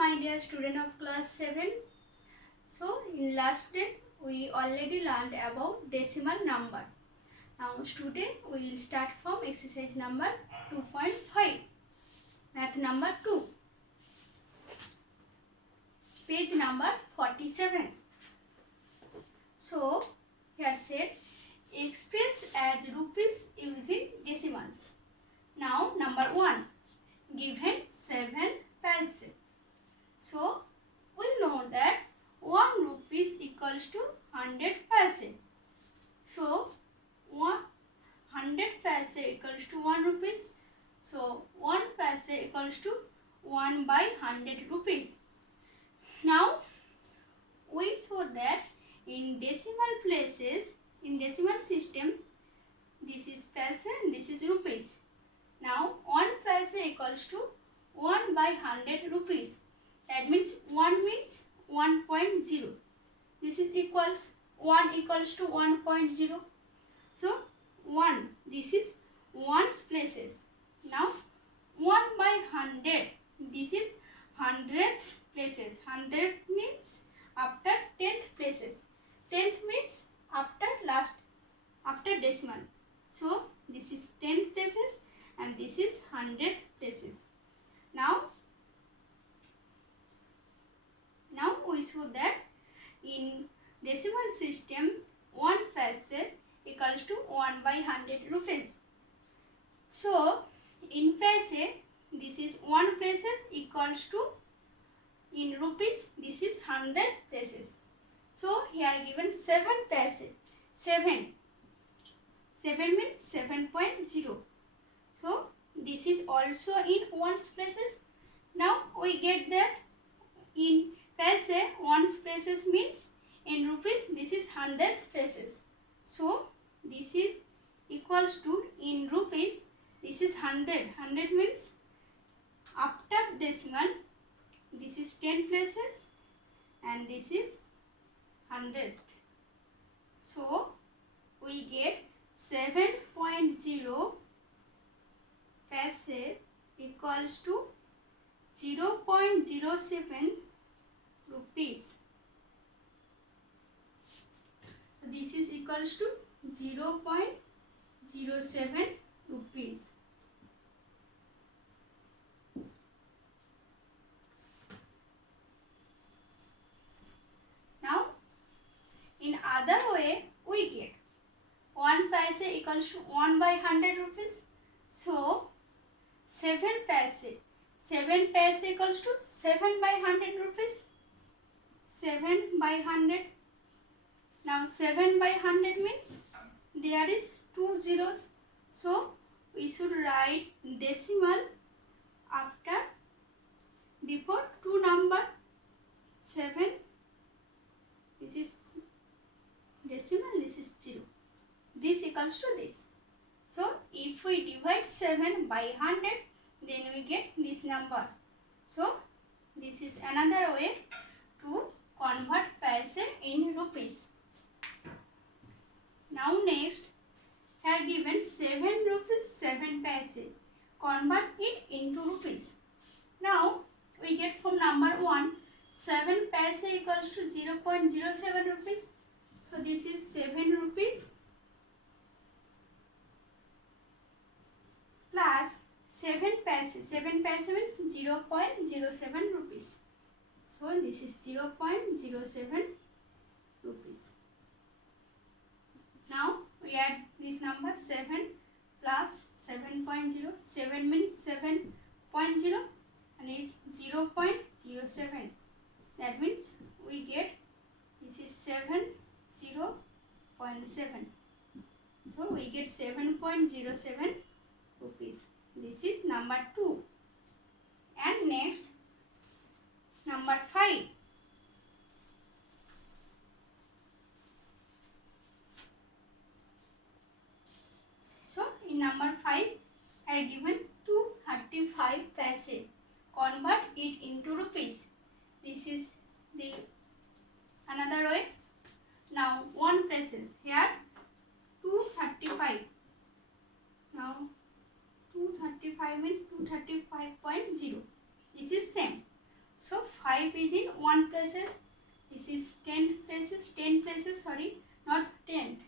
my dear student of class 7. So in last day we already learned about decimal number. Now today we will start from exercise number 2.5. Math number 2. Page number 47. So here said express as rupees using decimals. Now number 1. Given 7 paise. So we know that 1 rupees equals to 100 paise. So 100 paise equals to 1 rupees. So 1 paise equals to 1 by 100 rupees. Now we saw that in decimal places, in decimal system, this is paise and this is rupees. Now 1 paise equals to 1 by 100 rupees. That means 1 means 1.0. This is equals 1 equals to 1.0. So 1, this is 1's places. Now 1 by 100, this is 100th places. 100 means after 10th places. 10th means after decimal. So this is 10th places and this is 100th places. Now we saw that in decimal system 1 paise equals to 1 by 100 rupees. So in paise this is 1 places equals to, in rupees this is 100 places. So here given 7 paise. 7 means 7.0. So this is also in 1's places. Now we get that in paise 1's places means in rupees this is 100 places. So this is equals to, in rupees this is 100. 100 means after decimal this is 10 places and this is 100th. So we get 7.0 paise equals to 0.07 rupees. So this is equals to 0.07 rupees. Now in other way we get 1 paise equals to 1 by 100 rupees. So 7 paise equals to 7 by 100 rupees. 7 by 100. Now 7 by 100 means there is 2 zeros. So we should write decimal after, before 2 number. 7, this is decimal, this is 0. This equals to this. So if we divide 7 by 100, then we get this number. So this is another way to convert paise in rupees. Now next, here given 7 rupees 7 paise. Convert it into rupees. Now we get from number 1, 7 paise equals to 0.07 rupees. So this is 7 rupees plus 7 paise. 7 paise means 0.07 rupees. So this is 0.07 rupees. Now we add this number 7 plus 7.0. 7 means 7.0 and it's 0.07. That means we get, this is 0.7. So we get 7.07 rupees. This is number 2. And next, number 5. So in number 5, I have given 235 paise. Convert it into rupees. This is the another way. Now 1 places. Here 235. Now 235 means 235.0. This is same. So 5 is in 1 places. This is 10th places, 10 places, sorry, not 10th.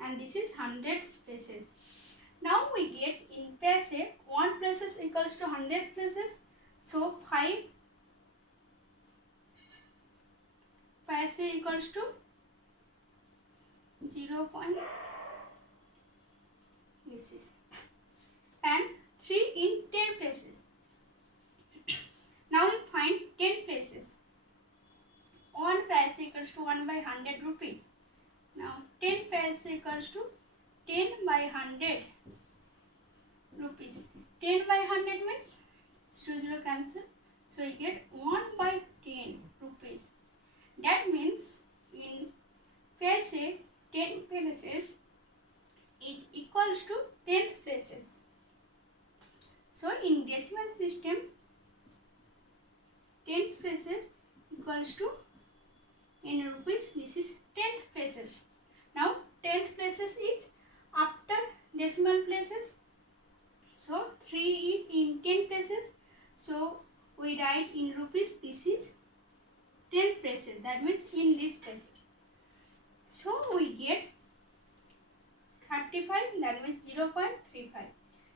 And this is 100th places. Now we get in paise 1 places equals to 100 places. So 5 paise equals to 0. This is, and 3 in 10 places. Now we find 10 places. 1 paise equals to 1 by 100 rupees. Now 10 paise equals to 10 by 100 rupees. 10 by 100 means 0 cancel. So we get 1 by 10 rupees. That means in paise 10 places is equals to 10th places. So in decimal system 10th places equals to, in rupees, this is 10th places. Now 10th places is after decimal places. So 3 is in 10 places. So we write in rupees, this is 10th places. That means in this place. So we get 35, that means 0.35.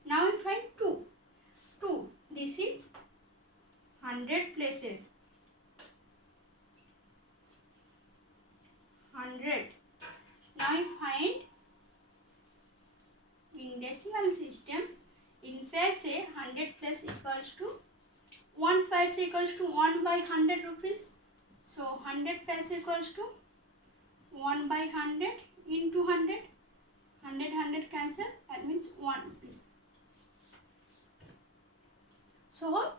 Now we find 2. 2, this is 100 places. 100. Now we find in decimal system, in paise 100 plus equals to 1 paise equals to 1 by 100 rupees. So 100 paise equals to 1 by 100 into 100. 100 cancel, that means 1 rupees. So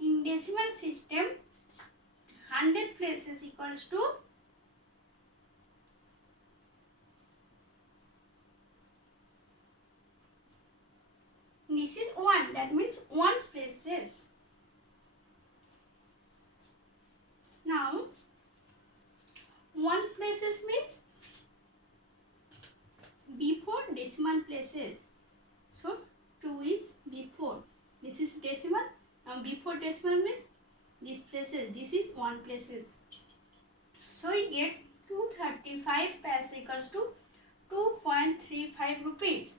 in decimal system 100 places equals to this is 1, that means 1 places. Now 1 places means before decimal places. So 2 is before. This is decimal. Now before decimal means this places. This is 1 places. So we get 235 paise equals to 2.35 rupees.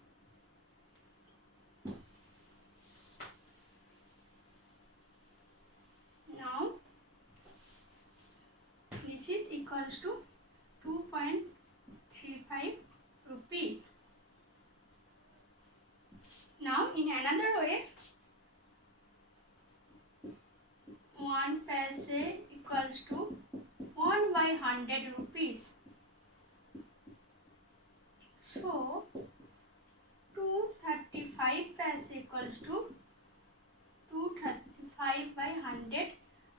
Now this is equals to 2.35 rupees. Now in another way, 1 paise equals to 1 by 100 rupees. So 235 paise equals to 235 by 100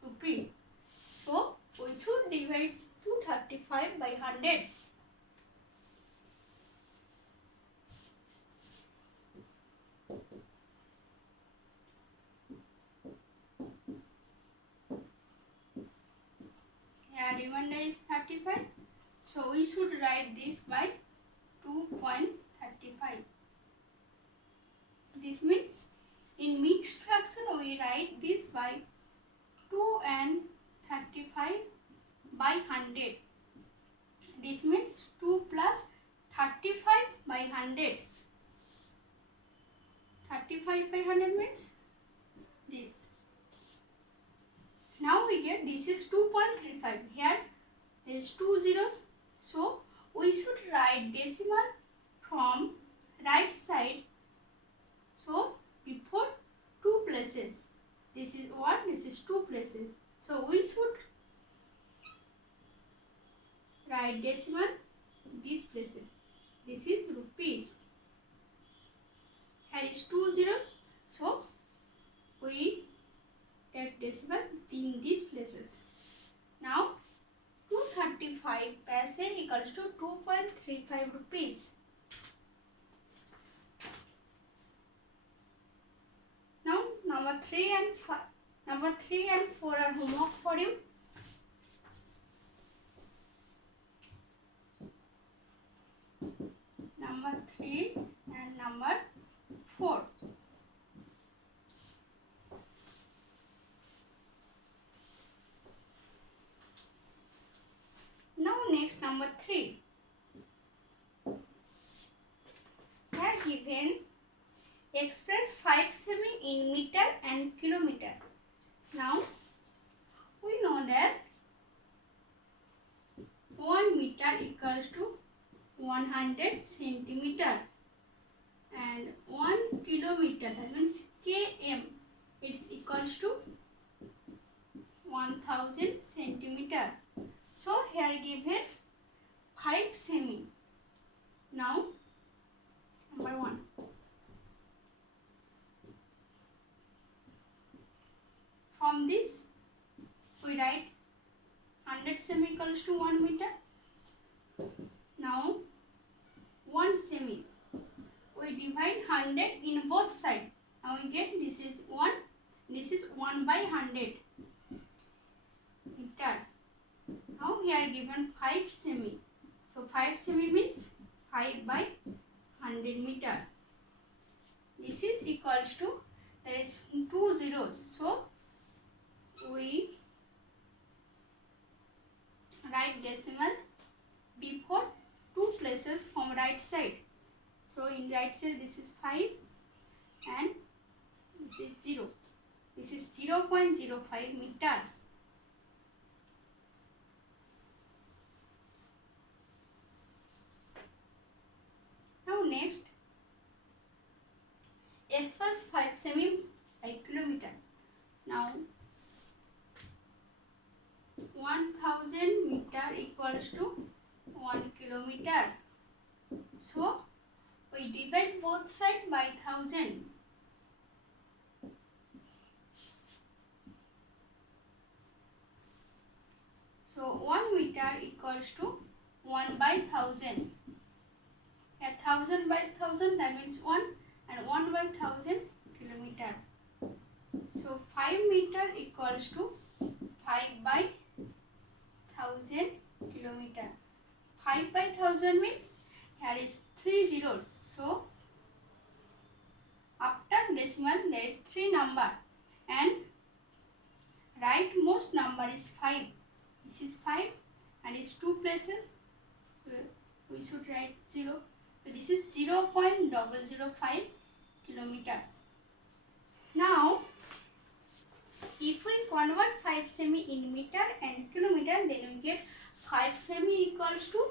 rupees. So we should divide 235 by 100. Here remainder is 35. So we should write this by 2.35. This means in mixed fraction we write this by 2 and 35 by 100. This means 2 plus 35 by 100. 35 by 100 means this. Now we get this is 2.35. Here there is 2 zeros. So we should write decimal from right side. So before 2 places. This is 1, this is 2 places. So we should write decimal these places. This is rupees. Here is 2 zeros. So we take decimal in these places. Now 235 paise equals to 2.35 rupees. Now number 3 and 4 are homework for you. Number 3 and number 4. next number 3. Here given express 5 semi in meter and kilometer. Now we know that 1 meter equals to 100 centimeter and 1 kilometer, that means km, it's equals to 1000 centimeter. So here given 5 semi. Now number 1. From this we write 100 semi equals to 1 meter. Now 1 semi, we divide 100 in both sides. Now we get this is 1, this is 1 by 100 meter. Now here given 5 semi. So 5 semi means 5 by 100 meter. This is equals to, there is 2 zeros. So we write decimal before 2 places from right side. So in right side this is 5 and this is 0. This is 0.05 meter. Now next, express 5 semi by kilometer. Now 1000 meter equals to 1 kilometer. So we divide both sides by 1000. So 1 meter equals to 1 by 1000. 1000 by 1000, that means 1, and 1 by 1000 kilometer. So 5 meter equals to 5 by 1000 kilometer. 5 by 1000 means here is 3 zeros. So after decimal there is 3 number and rightmost number is 5. This is 5 and is 2 places. So we should write 0. So this is 0.005 kilometer. Now if we convert 5 semi in meter and kilometer, then we get 5 semi equals to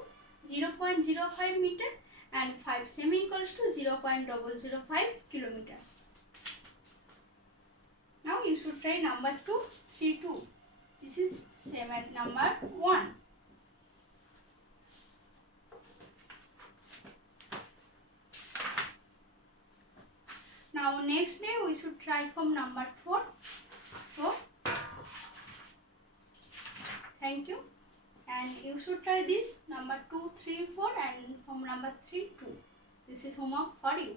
0.05 meter and 5 semi equals to 0.005 kilometer. Now you should try number 2, 3, 2. This is same as number 1. Now next day we should try from number 4. So thank you, and you should try this number 2, 3, 4 and from number 3, 2. This is homework for you.